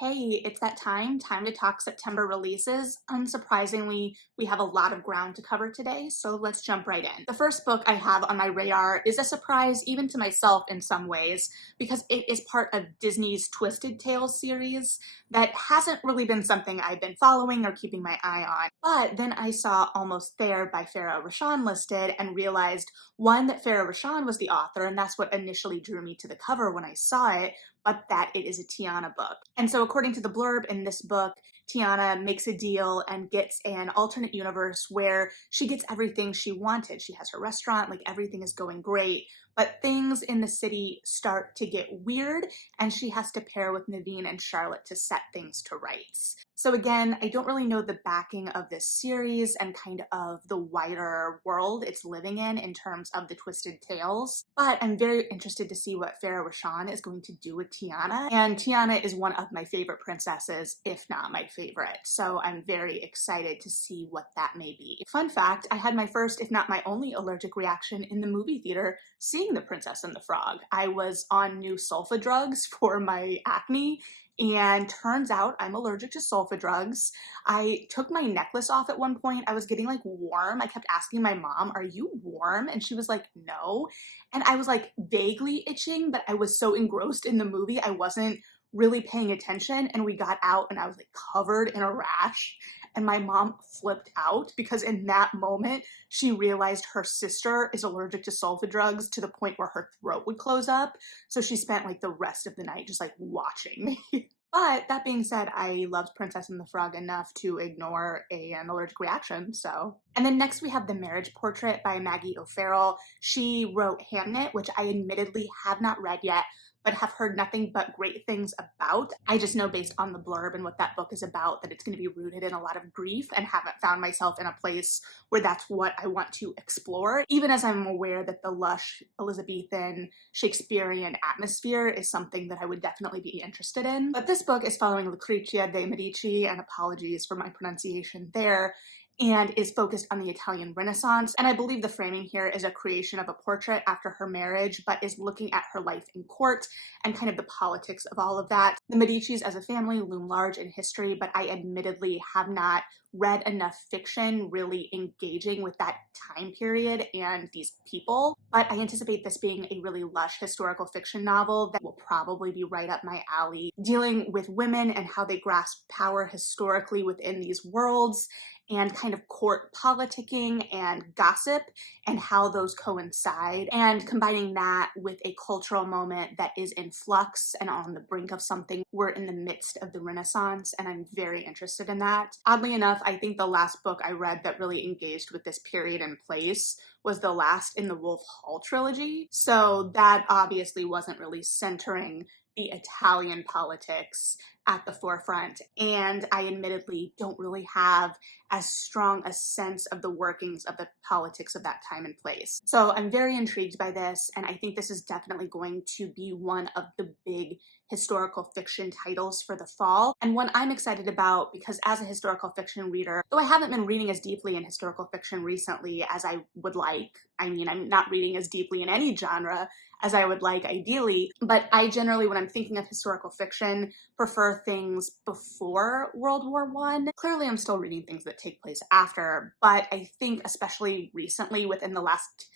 Hey, it's that time to talk September releases. Unsurprisingly, we have a lot of ground to cover today, so let's jump right in. The first book I have on my radar is a surprise even to myself in some ways, because it is part of Disney's Twisted Tales series that hasn't really been something I've been following or keeping my eye on. But then I saw Almost There by Farah Rashan listed and realized, one, that Farah Rashan was the author, and that's what initially drew me to the cover when I saw it, but that it is a Tiana book. And so according to the blurb in this book, Tiana makes a deal and gets an alternate universe where she gets everything she wanted. She has her restaurant, like everything is going great, but things in the city start to get weird and she has to pair with Naveen and Charlotte to set things to rights. So again, I don't really know the backing of this series and kind of the wider world it's living in terms of the Twisted Tales, but I'm very interested to see what Farah Rashan is going to do with Tiana. And Tiana is one of my favorite princesses, if not my favorite. So I'm very excited to see what that may be. Fun fact, I had my first, if not my only allergic reaction in the movie theater seeing The Princess and the Frog. I was on new sulfa drugs for my acne, and turns out I'm allergic to sulfa drugs. I took my necklace off at one point. I was getting like warm. I kept asking my mom, "Are you warm?" And she was like, "No." And I was like vaguely itching, but I was so engrossed in the movie, I wasn't really paying attention. And we got out and I was like covered in a rash. And my mom flipped out because in that moment, she realized her sister is allergic to sulfa drugs to the point where her throat would close up. So she spent like the rest of the night just like watching me. But that being said, I loved Princess and the Frog enough to ignore an allergic reaction, so. And then next we have The Marriage Portrait by Maggie O'Farrell. She wrote Hamnet, which I admittedly have not read yet, but have heard nothing but great things about. I just know based on the blurb and what that book is about that it's going to be rooted in a lot of grief, and haven't found myself in a place where that's what I want to explore, even as I'm aware that the lush Elizabethan Shakespearean atmosphere is something that I would definitely be interested in. But this book is following Lucrezia de Medici, and apologies for my pronunciation there, and is focused on the Italian Renaissance. And I believe the framing here is a creation of a portrait after her marriage, but is looking at her life in court and kind of the politics of all of that. The Medicis as a family loom large in history, but I admittedly have not read enough fiction really engaging with that time period and these people. But I anticipate this being a really lush historical fiction novel that will probably be right up my alley, dealing with women and how they grasp power historically within these worlds, and kind of court politicking and gossip and how those coincide, and combining that with a cultural moment that is in flux and on the brink of something. We're in the midst of the Renaissance, and I'm very interested in that. Oddly enough, I think the last book I read that really engaged with this period and place was the last in the Wolf Hall trilogy, so that obviously wasn't really centering the Italian politics at the forefront, and I admittedly don't really have as strong a sense of the workings of the politics of that time and place. So I'm very intrigued by this, and I think this is definitely going to be one of the big historical fiction titles for the fall, and one I'm excited about because as a historical fiction reader, though I haven't been reading as deeply in historical fiction recently as I would like, I mean, I'm not reading as deeply in any genre as I would like ideally, but I generally, when I'm thinking of historical fiction, prefer things before World War I. Clearly, I'm still reading things that take place after, but I think especially recently within the last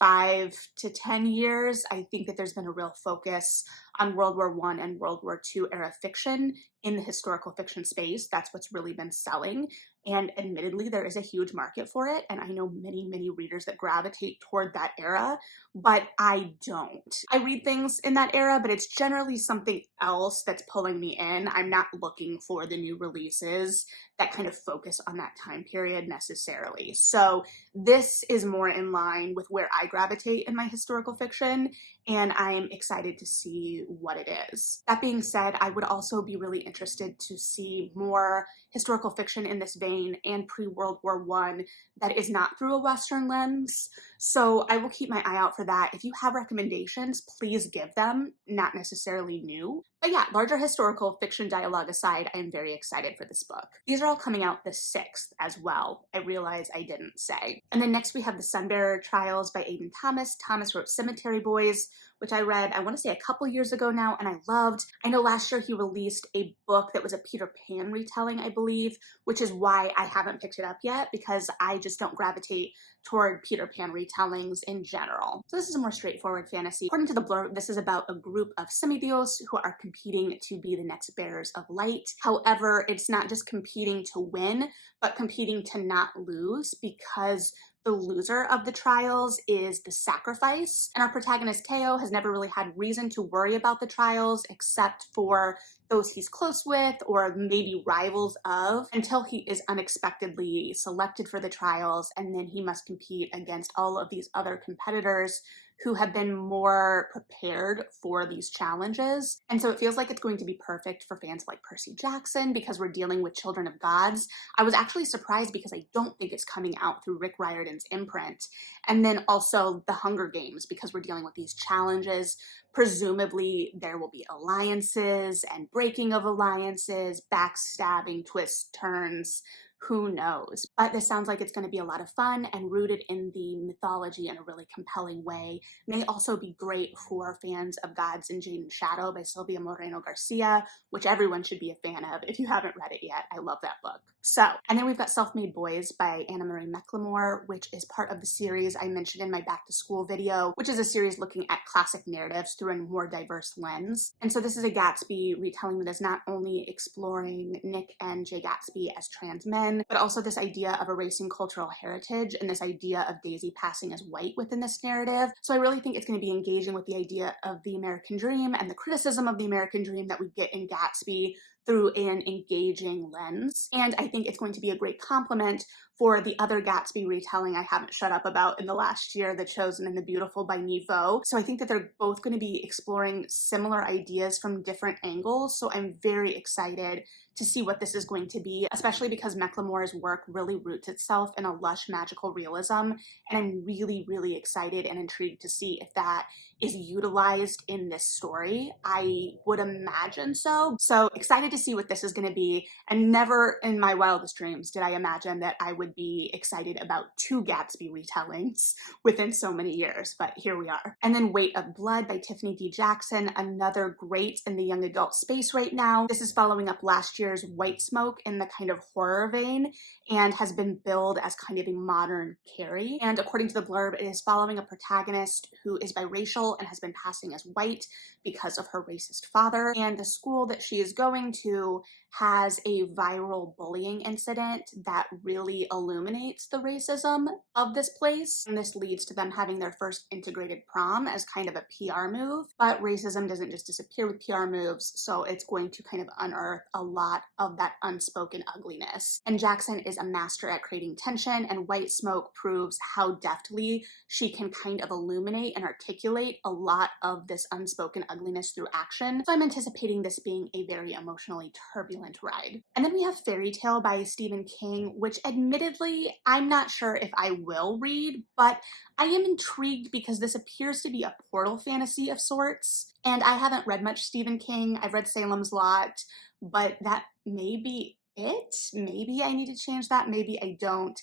5 to 10 years, I think that there's been a real focus on World War I and World War II era fiction in the historical fiction space. That's what's really been selling. And admittedly, there is a huge market for it. And I know many, many readers that gravitate toward that era, but I don't. I read things in that era, but it's generally something else that's pulling me in. I'm not looking for the new releases that kind of focus on that time period necessarily. So this is more in line with where I gravitate in my historical fiction, and I'm excited to see what it is. That being said, I would also be really interested to see more historical fiction in this vein and pre-World War I that is not through a Western lens. So I will keep my eye out for that. If you have recommendations, please give them, not necessarily new. But yeah, larger historical fiction dialogue aside, I am very excited for this book. These are all coming out the 6th as well. I realize I didn't say. And then next we have the Sunbearer Trials by Aiden Thomas. Thomas wrote Cemetery Boys, which I read, I want to say a couple years ago now, and I loved. I know last year he released a book that was a Peter Pan retelling, I believe, which is why I haven't picked it up yet, because I just don't gravitate toward Peter Pan retellings in general. So this is a more straightforward fantasy. According to the blurb, this is about a group of semideos who are competing to be the next bearers of light. However, it's not just competing to win, but competing to not lose, because the loser of the trials is the sacrifice. And our protagonist Teo has never really had reason to worry about the trials except for those he's close with or maybe rivals of, until he is unexpectedly selected for the trials, and then he must compete against all of these other competitors who have been more prepared for these challenges. And so it feels like it's going to be perfect for fans like Percy Jackson, because we're dealing with children of gods. I was actually surprised because I don't think it's coming out through Rick Riordan's imprint. And then also The Hunger Games, because we're dealing with these challenges. Presumably there will be alliances and breaking of alliances, backstabbing, twists, turns, who knows? But this sounds like it's going to be a lot of fun and rooted in the mythology in a really compelling way. May also be great for fans of Gods in Jade and Shadow by Silvia Moreno Garcia, which everyone should be a fan of if you haven't read it yet. I love that book. So, and then we've got Selfmade Boys by Anna Marie McLemore, which is part of the series I mentioned in my Back to School video, which is a series looking at classic narratives through a more diverse lens. And so this is a Gatsby retelling that is not only exploring Nick and Jay Gatsby as trans men, but also this idea of erasing cultural heritage and this idea of Daisy passing as white within this narrative. So I really think it's going to be engaging with the idea of the American dream and the criticism of the American dream that we get in Gatsby through an engaging lens. And I think it's going to be a great complement for the other Gatsby retelling I haven't shut up about in the last year, The Chosen and the Beautiful by Niveau. So I think that they're both going to be exploring similar ideas from different angles. So I'm very excited to see what this is going to be, especially because McLemore's work really roots itself in a lush magical realism. And I'm really, really excited and intrigued to see if that is utilized in this story. I would imagine so. So excited to see what this is going to be. And never in my wildest dreams did I imagine that I would be excited about 2 Gatsby retellings within so many years, but here we are. And then Weight of Blood by Tiffany D. Jackson, another great in the young adult space right now. This is following up last year's White Smoke in the kind of horror vein and has been billed as kind of a modern Carrie. And according to the blurb, it is following a protagonist who is biracial and has been passing as white because of her racist father. And the school that she is going to has a viral bullying incident that really illuminates the racism of this place. And this leads to them having their first integrated prom as kind of a PR move. But racism doesn't just disappear with PR moves, so it's going to kind of unearth a lot of that unspoken ugliness. And Jackson is a master at creating tension, and White Smoke proves how deftly she can kind of illuminate and articulate a lot of this unspoken ugliness through action. So I'm anticipating this being a very emotionally turbulent ride. And then we have Fairy Tale by Stephen King, which admittedly I'm not sure if I will read, but I am intrigued because this appears to be a portal fantasy of sorts. And I haven't read much Stephen King. I've read Salem's Lot, but that may be it. Maybe I need to change that. Maybe I don't.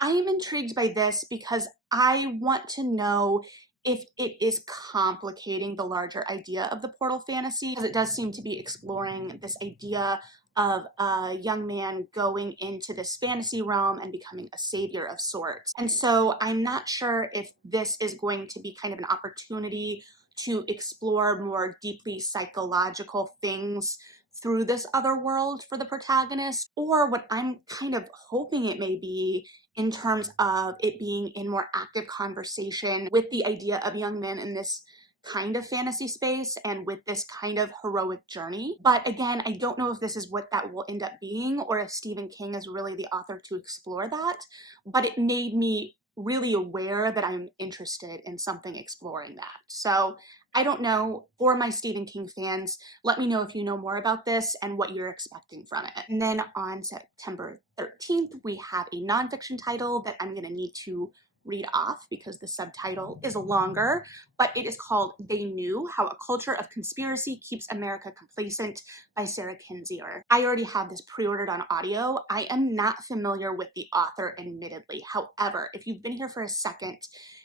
I am intrigued by this because I want to know if it is complicating the larger idea of the portal fantasy, because it does seem to be exploring this idea of a young man going into this fantasy realm and becoming a savior of sorts. And so I'm not sure if this is going to be kind of an opportunity to explore more deeply psychological things through this other world for the protagonist, or what I'm kind of hoping it may be in terms of it being in more active conversation with the idea of young men in this kind of fantasy space and with this kind of heroic journey. But again, I don't know if this is what that will end up being or if Stephen King is really the author to explore that, but it made me really aware that I'm interested in something exploring that. So I don't know. For my Stephen King fans, let me know if you know more about this and what you're expecting from it. And then on September 13th, we have a nonfiction title that I'm going to need to read off because the subtitle is longer, but it is called They Knew: How a Culture of Conspiracy Keeps America Complacent by Sarah Kinzier. I already have this pre-ordered on audio. I am not familiar with the author, admittedly. However, if you've been here for a second,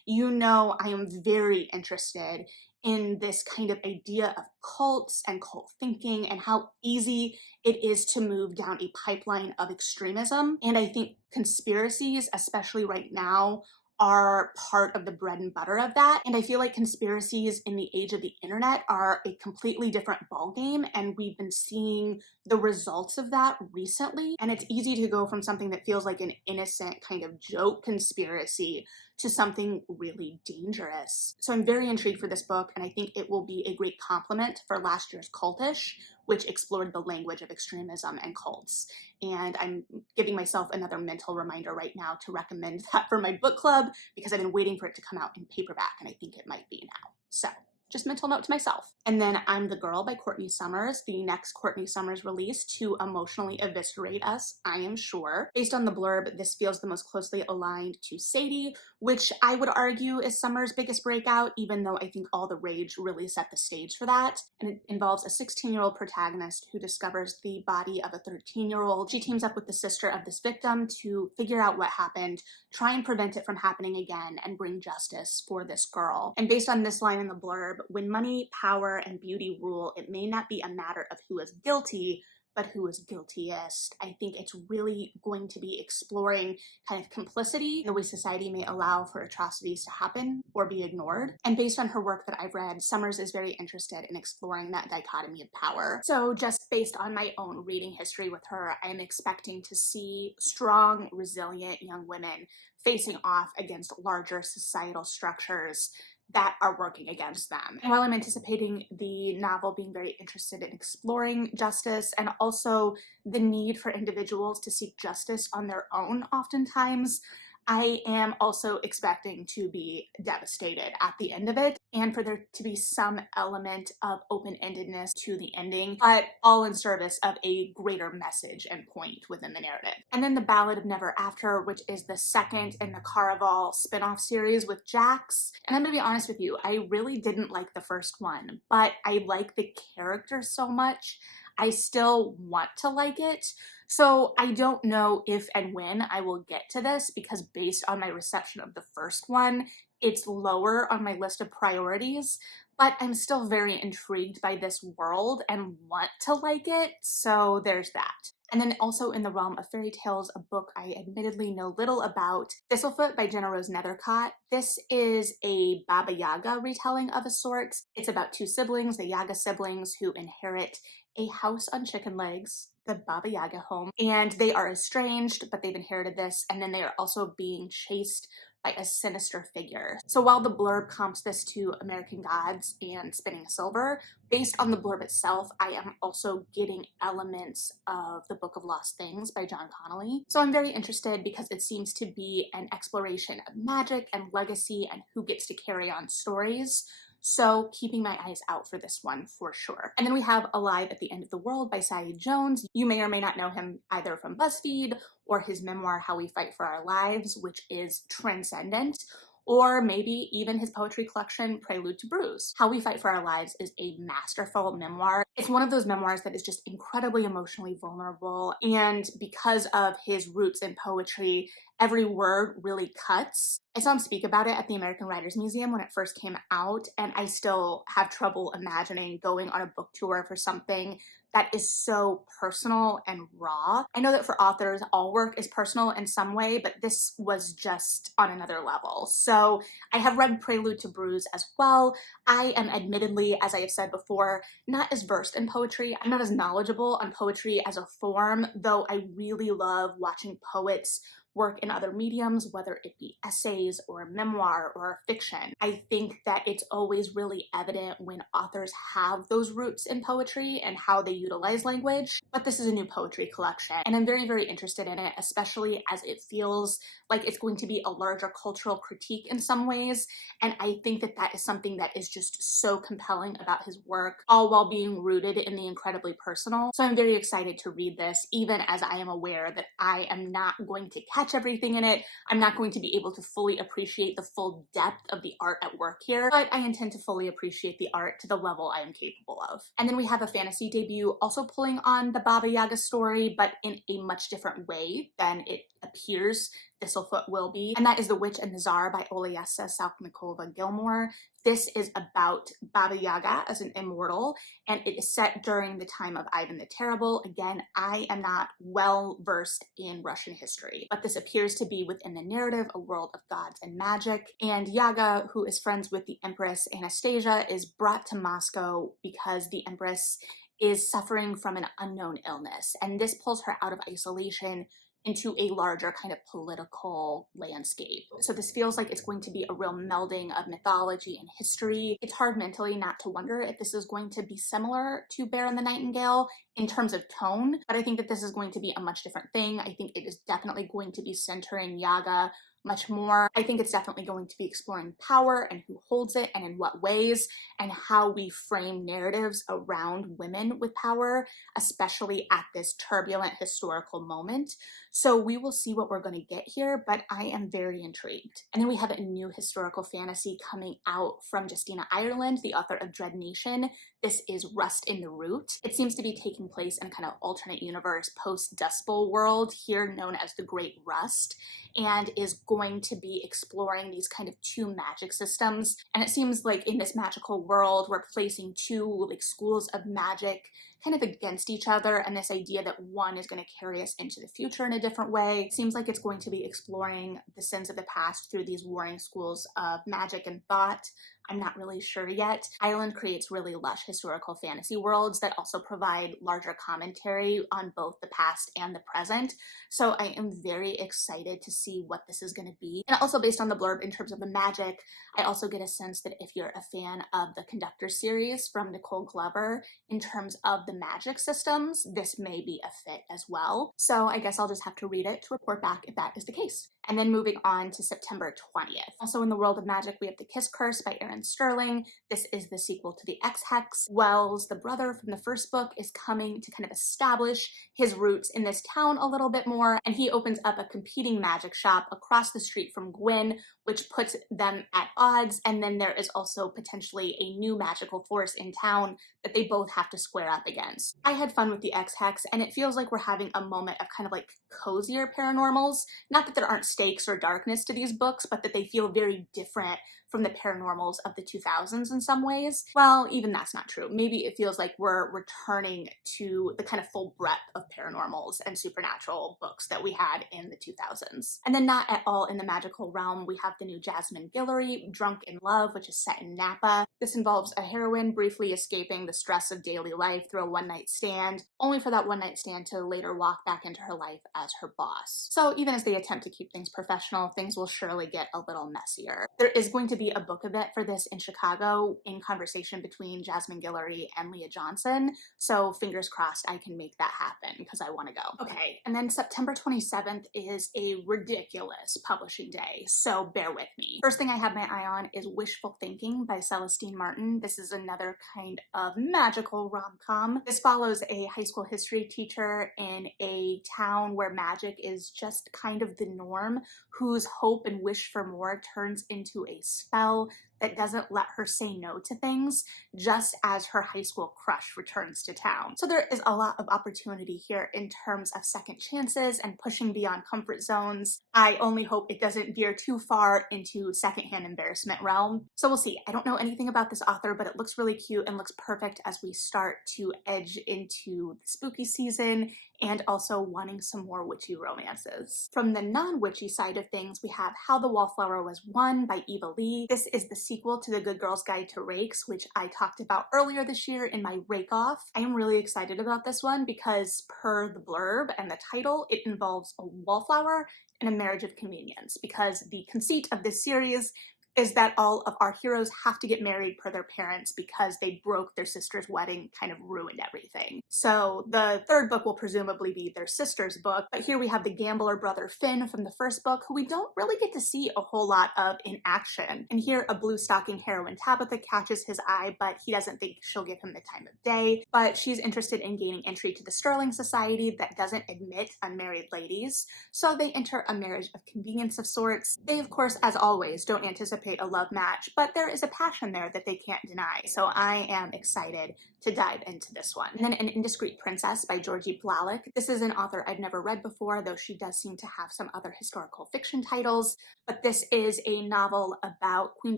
you know I am very interested in this kind of idea of cults and cult thinking and how easy it is to move down a pipeline of extremism. And I think conspiracies, especially right now, are part of the bread and butter of that. And I feel like conspiracies in the age of the internet are a completely different ballgame, and we've been seeing the results of that recently. And it's easy to go from something that feels like an innocent kind of joke conspiracy to something really dangerous. So I'm very intrigued for this book, and I think it will be a great complement for last year's Cultish, which explored the language of extremism and cults. And I'm giving myself another mental reminder right now to recommend that for my book club, because I've been waiting for it to come out in paperback, and I think it might be now. So just mental note to myself. And then I'm the Girl by Courtney Summers, the next Courtney Summers release to emotionally eviscerate us, I am sure. Based on the blurb, this feels the most closely aligned to Sadie, which I would argue is Summers' biggest breakout, even though I think All the Rage really set the stage for that. And it involves a 16-year-old protagonist who discovers the body of a 13-year-old. She teams up with the sister of this victim to figure out what happened, try and prevent it from happening again, and bring justice for this girl. And based on this line in the blurb, when money, power, and beauty rule, it may not be a matter of who is guilty, but who is guiltiest. I think it's really going to be exploring kind of complicity, the way society may allow for atrocities to happen or be ignored. And based on her work that I've read, Summers is very interested in exploring that dichotomy of power. So just based on my own reading history with her, I'm expecting to see strong, resilient young women facing off against larger societal structures that are working against them. And while I'm anticipating the novel being very interested in exploring justice and also the need for individuals to seek justice on their own oftentimes, I am also expecting to be devastated at the end of it, and for there to be some element of open-endedness to the ending, but all in service of a greater message and point within the narrative. And then The Ballad of Never After, which is the second in the Caraval spin-off series with Jax. And I'm gonna be honest with you, I really didn't like the first one, but I like the character so much, I still want to like it. So I don't know if and when I will get to this, because based on my reception of the first one, it's lower on my list of priorities, but I'm still very intrigued by this world and want to like it, so there's that. And then also in the realm of fairy tales, a book I admittedly know little about, Thistlefoot by Jenna Rose Nethercott. This is a Baba Yaga retelling of a sort. It's about two siblings, the Yaga siblings, who inherit a house on chicken legs, the Baba Yaga home, and they are estranged, but they've inherited this, and then they are also being chased by a sinister figure. So while the blurb comps this to American Gods and Spinning Silver, based on the blurb itself, I am also getting elements of the Book of Lost Things by John Connolly. So I'm very interested because it seems to be an exploration of magic and legacy and who gets to carry on stories. So keeping my eyes out for this one for sure. And then we have Alive at the End of the World by Saeed Jones. You may or may not know him either from BuzzFeed or his memoir, How We Fight for Our Lives, which is transcendent, or maybe even his poetry collection, Prelude to Bruise. How We Fight for Our Lives is a masterful memoir. It's one of those memoirs that is just incredibly emotionally vulnerable, and because of his roots in poetry, every word really cuts. I saw him speak about it at the American Writers Museum when it first came out, and I still have trouble imagining going on a book tour for something that is so personal and raw. I know that for authors, all work is personal in some way, but this was just on another level. So I have read Prelude to Bruise as well. I am admittedly, as I have said before, not as versed in poetry. I'm not as knowledgeable on poetry as a form, though I really love watching poets work in other mediums, whether it be essays or memoir or fiction. I think that it's always really evident when authors have those roots in poetry and how they utilize language. But this is a new poetry collection, and I'm very, very interested in it, especially as it feels like it's going to be a larger cultural critique in some ways. And I think that that is something that is just so compelling about his work, all while being rooted in the incredibly personal. So I'm very excited to read this, even as I am aware that I am not going to catch everything in it. I'm not going to be able to fully appreciate the full depth of the art at work here, but I intend to fully appreciate the art to the level I am capable of. And then we have a fantasy debut also pulling on the Baba Yaga story, but in a much different way than it appears Thistlefoot will be, and that is The Witch and Nazar by Olayessa Salknikova-Gilmore. This is about Baba Yaga as an immortal, and it is set during the time of Ivan the Terrible. Again, I am not well versed in Russian history, but this appears to be within the narrative a world of gods and magic. And Yaga, who is friends with the Empress Anastasia, is brought to Moscow because the Empress is suffering from an unknown illness, and this pulls her out of isolation into a larger kind of political landscape. So this feels like it's going to be a real melding of mythology and history. It's hard mentally not to wonder if this is going to be similar to Bear and the Nightingale in terms of tone, but I think that this is going to be a much different thing. I think it is definitely going to be centering Yaga much more. I think it's definitely going to be exploring power and who holds it and in what ways, and how we frame narratives around women with power, especially at this turbulent historical moment. So we will see what we're going to get here, but I am very intrigued. And then we have a new historical fantasy coming out from Justina Ireland, the author of Dread Nation. This is Rust in the Root. It seems to be taking place in a kind of alternate universe post-Dust Bowl world, here known as the Great Rust, and is going to be exploring these kind of two magic systems. And it seems like in this magical world, we're placing two like schools of magic kind of against each other, and this idea that one is going to carry us into the future in a different way. It seems like it's going to be exploring the sins of the past through these warring schools of magic and thought. I'm not really sure yet. Ireland creates really lush historical fantasy worlds that also provide larger commentary on both the past and the present. So I am very excited to see what this is going to be. And also based on the blurb in terms of the magic, I also get a sense that if you're a fan of the Conductor series from Nicole Glover, in terms of the magic systems, this may be a fit as well. So I guess I'll just have to read it to report back if that is the case. And then moving on to September 20th. Also in the world of magic, we have The Kiss Curse by Aaron Sterling. This is the sequel to the X-Hex. Wells, the brother from the first book, is coming to kind of establish his roots in this town a little bit more, and he opens up a competing magic shop across the street from Gwyn, which puts them at odds, and then there is also potentially a new magical force in town that they both have to square up against. I had fun with the X-Hex, and it feels like we're having a moment of kind of like cozier paranormals. Not that there aren't stakes or darkness to these books, but that they feel very different from the paranormals of the 2000s in some ways. Well, even that's not true. Maybe it feels like we're returning to the kind of full breadth of paranormals and supernatural books that we had in the 2000s. And then not at all in the magical realm, we have the new Jasmine Guillory, Drunk in Love, which is set in Napa. This involves a heroine briefly escaping the stress of daily life through a one-night stand, only for that one-night stand to later walk back into her life as her boss. So even as they attempt to keep things professional, things will surely get a little messier. There is going to be a book event for this in Chicago in conversation between Jasmine Guillory and Leah Johnson, so fingers crossed I can make that happen because I want to go. Okay, and then September 27th is a ridiculous publishing day, so bear with me. First thing I have my eye on is Wishful Thinking by Celestine Martin. This is another kind of magical rom-com. This follows a high school history teacher in a town where magic is just kind of the norm, whose hope and wish for more turns into a spell that doesn't let her say no to things, just as her high school crush returns to town. So there is a lot of opportunity here in terms of second chances and pushing beyond comfort zones. I only hope it doesn't veer too far into secondhand embarrassment realm. So we'll see. I don't know anything about this author, but it looks really cute and looks perfect as we start to edge into the spooky season and also wanting some more witchy romances. From the non-witchy side of things, we have How the Wallflower Was Won by Eva Lee. This is the sequel to The Good Girl's Guide to Rakes, which I talked about earlier this year in my Rake Off. I am really excited about this one because per the blurb and the title, it involves a wallflower and a marriage of convenience, because the conceit of this series is that all of our heroes have to get married per their parents because they broke their sister's wedding, kind of ruined everything. So the third book will presumably be their sister's book, but here we have the gambler brother Finn from the first book, who we don't really get to see a whole lot of in action. And here a blue stocking heroine Tabitha catches his eye, but he doesn't think she'll give him the time of day. But she's interested in gaining entry to the Sterling Society that doesn't admit unmarried ladies, so they enter a marriage of convenience of sorts. They, of course, as always, don't anticipate anticipate a love match, but there is a passion there that they can't deny. So I am excited to dive into this one. And then An Indiscreet Princess by Georgie Blalock. This is an author I've never read before, though she does seem to have some other historical fiction titles. But this is a novel about Queen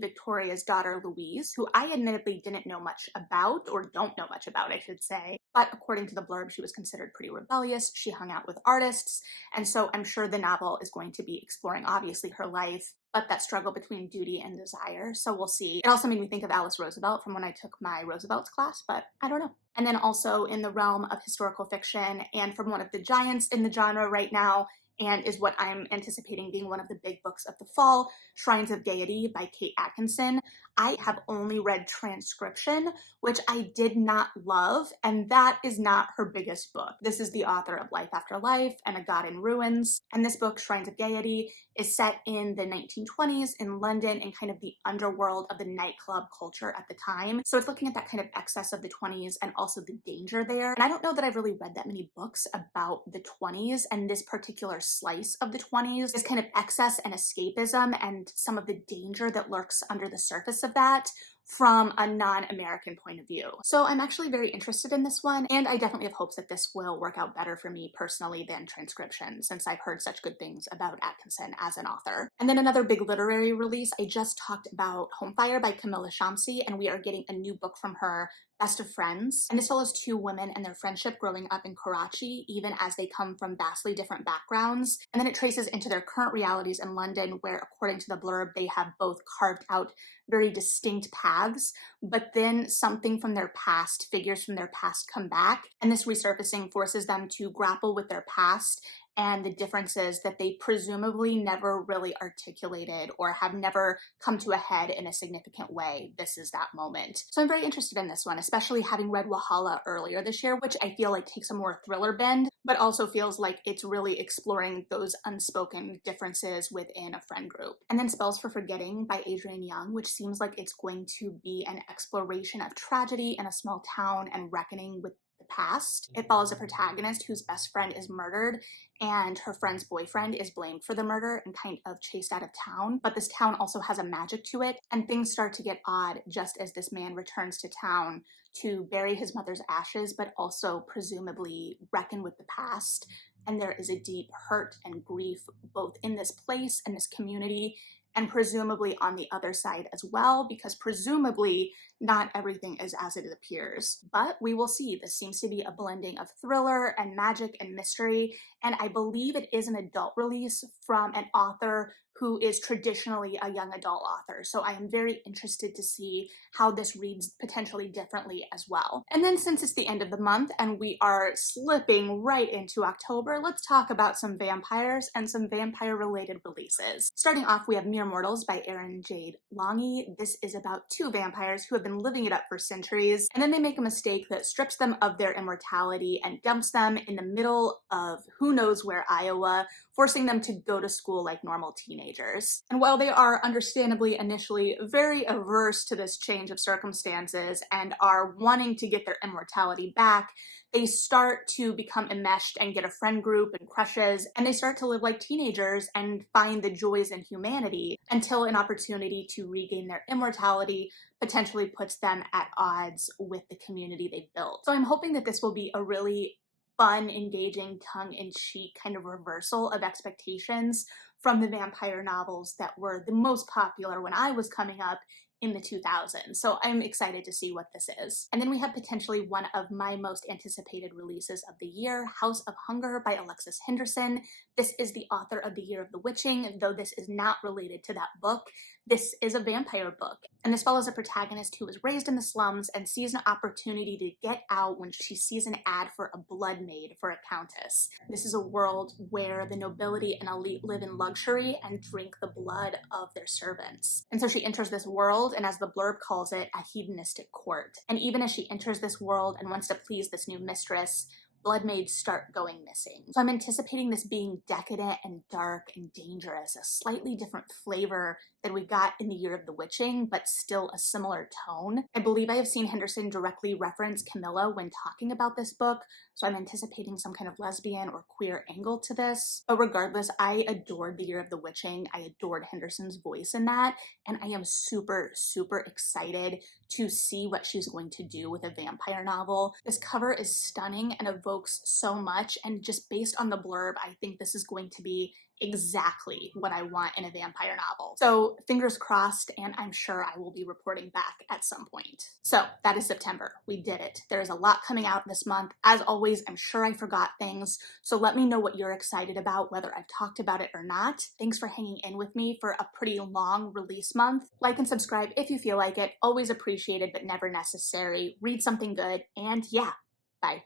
Victoria's daughter Louise, who I admittedly didn't know much about, or don't know much about, I should say. But according to the blurb, she was considered pretty rebellious. She hung out with artists. And so I'm sure the novel is going to be exploring, obviously, her life, but that struggle between duty and desire. So we'll see. It also made me think of Alice Roosevelt from when I took my Roosevelt's class, but I don't know. And then also in the realm of historical fiction, and from one of the giants in the genre right now, and is what I'm anticipating being one of the big books of the fall, Shrines of Deity by Kate Atkinson. I have only read Transcription, which I did not love, and that is not her biggest book. This is the author of Life After Life and A God in Ruins, and this book, Shrines of Deity, is set in the 1920s in London and kind of the underworld of the nightclub culture at the time. So it's looking at that kind of excess of the 20s and also the danger there. And I don't know that I've really read that many books about the 20s, and this particular slice of the 20s, this kind of excess and escapism and some of the danger that lurks under the surface of that from a non-American point of view. So I'm actually very interested in this one, and I definitely have hopes that this will work out better for me personally than Transcription, since I've heard such good things about Atkinson as an author. And then another big literary release, I just talked about Homefire by Camilla Shamsi, and we are getting a new book from her, Best of Friends. And this follows two women and their friendship growing up in Karachi, even as they come from vastly different backgrounds. And then it traces into their current realities in London, where, according to the blurb, they have both carved out very distinct paths, but then something from their past, figures from their past come back, and this resurfacing forces them to grapple with their past and the differences that they presumably never really articulated or have never come to a head in a significant way. This is that moment. So I'm very interested in this one, especially having read Wahala earlier this year, which I feel like takes a more thriller bend, but also feels like it's really exploring those unspoken differences within a friend group. And then Spells for Forgetting by Adrienne Young, which seems like it's going to be an exploration of tragedy in a small town and reckoning with the past. It follows a protagonist whose best friend is murdered, and her friend's boyfriend is blamed for the murder and kind of chased out of town. But this town also has a magic to it, and things start to get odd just as this man returns to town to bury his mother's ashes, but also presumably reckon with the past. And there is a deep hurt and grief both in this place and this community, and presumably on the other side as well, because presumably not everything is as it appears. But we will see. This seems to be a blending of thriller and magic and mystery, and I believe it is an adult release from an author who is traditionally a young adult author. So I am very interested to see how this reads potentially differently as well. And then, since it's the end of the month and we are slipping right into October, let's talk about some vampires and some vampire-related releases. Starting off, we have Mere Mortals by Erin Jade Longy. This is about two vampires who have been living it up for centuries, and then they make a mistake that strips them of their immortality and dumps them in the middle of who knows where, Iowa, forcing them to go to school like normal teenagers. And while they are understandably initially very averse to this change of circumstances and are wanting to get their immortality back, they start to become enmeshed and get a friend group and crushes, and they start to live like teenagers and find the joys in humanity until an opportunity to regain their immortality potentially puts them at odds with the community they built. So I'm hoping that this will be a really fun, engaging, tongue-in-cheek kind of reversal of expectations from the vampire novels that were the most popular when I was coming up in the 2000s. So I'm excited to see what this is. And then we have potentially one of my most anticipated releases of the year, House of Hunger by Alexis Henderson. This is the author of The Year of the Witching, though this is not related to that book. This is a vampire book, and this follows a protagonist who was raised in the slums and sees an opportunity to get out when she sees an ad for a blood maid for a countess. This is a world where the nobility and elite live in luxury and drink the blood of their servants. And so she enters this world, and as the blurb calls it, a hedonistic court. And even as she enters this world and wants to please this new mistress, blood maids start going missing. So I'm anticipating this being decadent and dark and dangerous, a slightly different flavor than we got in The Year of the Witching, but still a similar tone. I believe I have seen Henderson directly reference Camilla when talking about this book, so I'm anticipating some kind of lesbian or queer angle to this. But regardless, I adored The Year of the Witching. I adored Henderson's voice in that, and I am super, super excited to see what she's going to do with a vampire novel. This cover is stunning and evokes so much, and just based on the blurb, I think this is going to be exactly what I want in a vampire novel. So fingers crossed, and I'm sure I will be reporting back at some point. So that is September. We did it. There is a lot coming out this month. As always, I'm sure I forgot things, so let me know what you're excited about, whether I've talked about it or not. Thanks for hanging in with me for a pretty long release month. Like and subscribe if you feel like it. Always appreciated, but never necessary. Read something good, and yeah, bye.